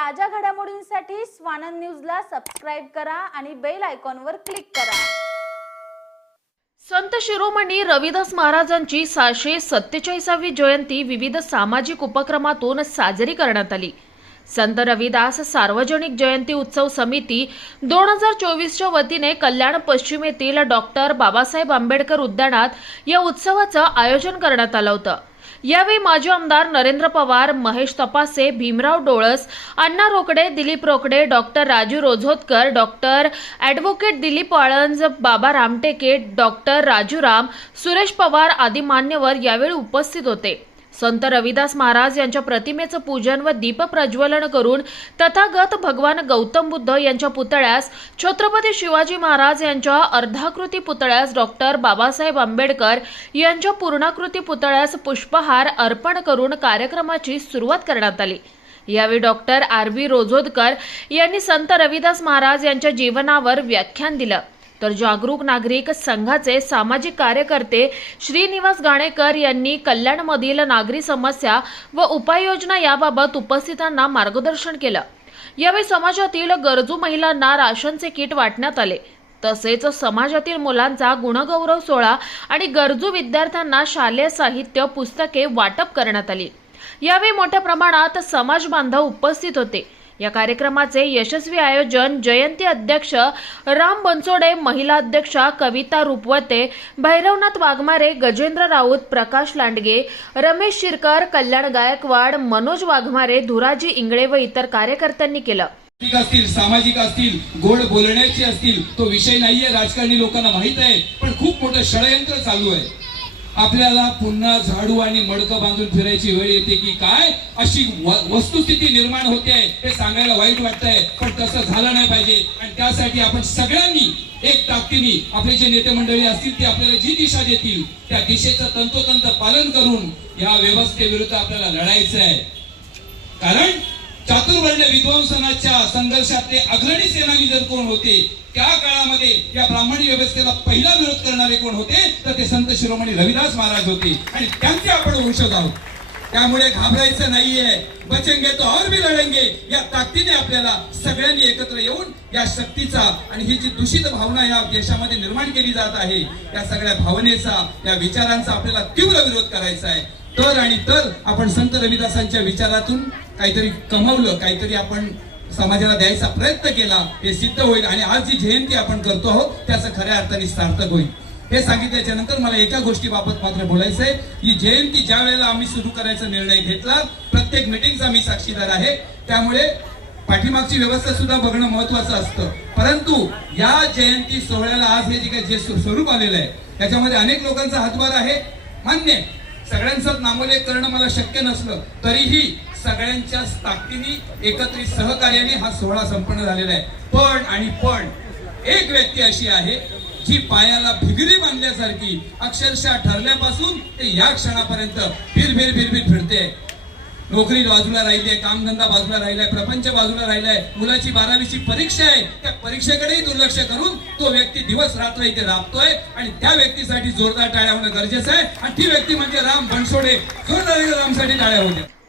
ताज्या घडामोडींसाठी स्वानंद न्यूजला सबस्क्राईब करा आणि बेल आयकॉनवर क्लिक करा. संत शिरोमणी रविदास महाराजांची सहाशे सत्तेचाळीसावी जयंती विविध सामाजिक उपक्रमातून साजरी करण्यात आली. संत रविदास सार्वजनिक जयंती उत्सव समिती दोन हजार चोवीसच्या वतीने कल्याण पश्चिमेतील डॉक्टर बाबासाहेब आंबेडकर उद्यानात या उत्सवाचं आयोजन करण्यात आलं होतं. यावेळी माजी आमदार Narendra Pawar Mahesh Tapase Bhimrao Dolas Anna Rokade Dilip Rokade doctor Raju Rozotkar doctor advocate Dilip Walanj Baba Ramteke doctor Rajuram Suresh Pawar आदी मान्यवर यावेळी उपस्थित होते. संत रविदास महाराज यांच्या प्रतिमेचं पूजन व दीप प्रज्वलन करून तथागत भगवान गौतम बुद्ध यांच्या पुतळ्यास छत्रपती शिवाजी महाराज यांच्या अर्धाकृती पुतळ्यास डॉक्टर बाबासाहेब आंबेडकर यांच्या पूर्णाकृती पुतळ्यास पुष्पहार अर्पण करून कार्यक्रमाची सुरुवात करण्यात आली. यावेळी डॉक्टर आर व्ही रोजोदकर यांनी संत रविदास महाराज यांच्या जीवनावर व्याख्यान दिलं. तर जागरूक नागरिक संघाचे सामाजिक कार्यकर्ते श्रीनिवास गाणेकर यांनी कल्याणमधील नागरी समस्या व उपाययोजना याबाबत उपस्थितांना मार्गदर्शन केलं. यावेळी समाजातील गरजू महिलांना राशनचे किट वाटण्यात आले. तसेच समाजातील मुलांचा गुणगौरव सोहळा आणि गरजू विद्यार्थ्यांना शालेय साहित्य पुस्तके वाटप करण्यात आली. यावेळी मोठ्या प्रमाणात समाज बांधव उपस्थित होते. या कार्यक्रमाचे यशस्वी आयोजन जयंती अध्यक्ष राम बनसोडे महिला अध्यक्षा कविता रुपवते भैरवनाथ वाघमारे गजेंद्र राऊत प्रकाश लांडगे रमेश शिरकर कल्याण गायकवाड मनोज वाघमारे धुराजी इंगळे व इतर कार्यकर्त्यांनी केलं. असतील सामाजिक असतील गोड बोलण्याचे असतील तो विषय नाहीये राजकारणी लोकांना माहीत आहे पण खूप मोठं षडयंत्र चालू आहे. आपल्याला पुन्हा झाडू आणि मडकं बांधून फिरायची वेळ येते की काय? अशी वस्तुस्थिती निर्माण होते. हे सांगायला वाईट वाटतंय पण तसं झालं नाही पाहिजे. आणि त्यासाठी आपण सगळ्यांनी एक ताकदीने आपले जे नेते मंडळी असतील ते आपल्याला जी दिशा देतील त्या दिशेचं तंतोतंत पालन करून या व्यवस्थेविरुद्ध आपल्याला लढायचं आहे कारण चातुर्वर्ण्य विध्वंसनाच्या संघर्षातले अग्रणी सेनानी जर कोण होते त्या काळामध्ये या ब्राह्मणी व्यवस्थेला पहिला विरोध करणारे कोण होते तर ते संत शिरोमणी रविदास महाराज होते. आणि त्यांचे आपण वंशज आहोत. त्यामुळे घाबरायचं नाहीये. बचेंगे तो और भी लढेंगे. या ताकदीने आपल्याला सगळ्यांनी एकत्र येऊन या शक्तीचा आणि ही जी दूषित भावना या देशामध्ये निर्माण केली जात आहे या सगळ्या भावनेचा या विचारांचा आपल्याला तीव्र विरोध करायचा आहे. तर आणि तर आपण संत रविदासांच्या विचारातून काहीतरी कमवलं काहीतरी आपण समाजाला द्यायचा प्रयत्न केला हे सिद्ध होईल आणि आज जी जयंती आपण करतो आहोत त्याचं खऱ्या अर्थाने सार्थक होईल. हे सांगितल्याच्या नंतर मला एका गोष्टीबाबत मात्र बोलायचं आहे ही जयंती ज्या वेळेला आम्ही सुरू करायचा निर्णय घेतला प्रत्येक मिटिंगचा मी साक्षीदार आहे. त्यामुळे पाठीमागची व्यवस्था सुद्धा बघणं महत्वाचं असतं. परंतु या जयंती सोहळ्याला आज हे जे काही जे स्वरूप आलेलं आहे त्याच्यामध्ये अनेक लोकांचा हातभार आहे. मान्य सगळ्यांचं नामोलेख करणं मला शक्य नसलं तरीही सगळ्यांच्या ताकदीने एकत्रित सहकार्याने हा सोहळा संपन्न झालेला आहे. पण आणि पण एक व्यक्ती अशी आहे जी पायाला भिगरी बांधल्यासारखी अक्षरशः ठरल्यापासून ते या क्षणापर्यंत भिरभिर भिरभिर फिरते. नोकरी बाजूला राहिली आहे कामधंदा बाजूला राहिलाय प्रपंच बाजूला राहिलाय मुलाची बारावीची परीक्षा आहे त्या परीक्षेकडेही दुर्लक्ष करून तो व्यक्ती दिवस रात्र इथे राबतोय आणि त्या व्यक्तीसाठी जोरदार टाळ्या होणं गरजेचं आहे. आणि ती व्यक्ती म्हणजे राम बनसोडे जोरदार रामसाठी टाळ्या होत्या